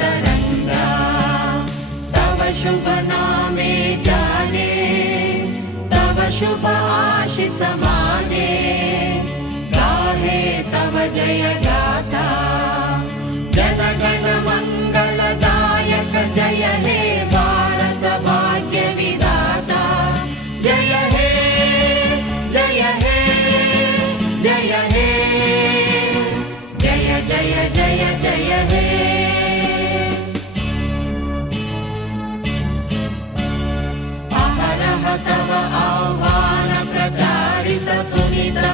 तरंगा तव शुभ नामे जाने तव शुभ आशीष माने गाहे तव जय गाथा जन गण मंगलदायक जय हे भारत भाग्य विधाता जय हे जय हे जय हे जय जय जय जय हे अहरह तव आह्वान प्रचारित सुनित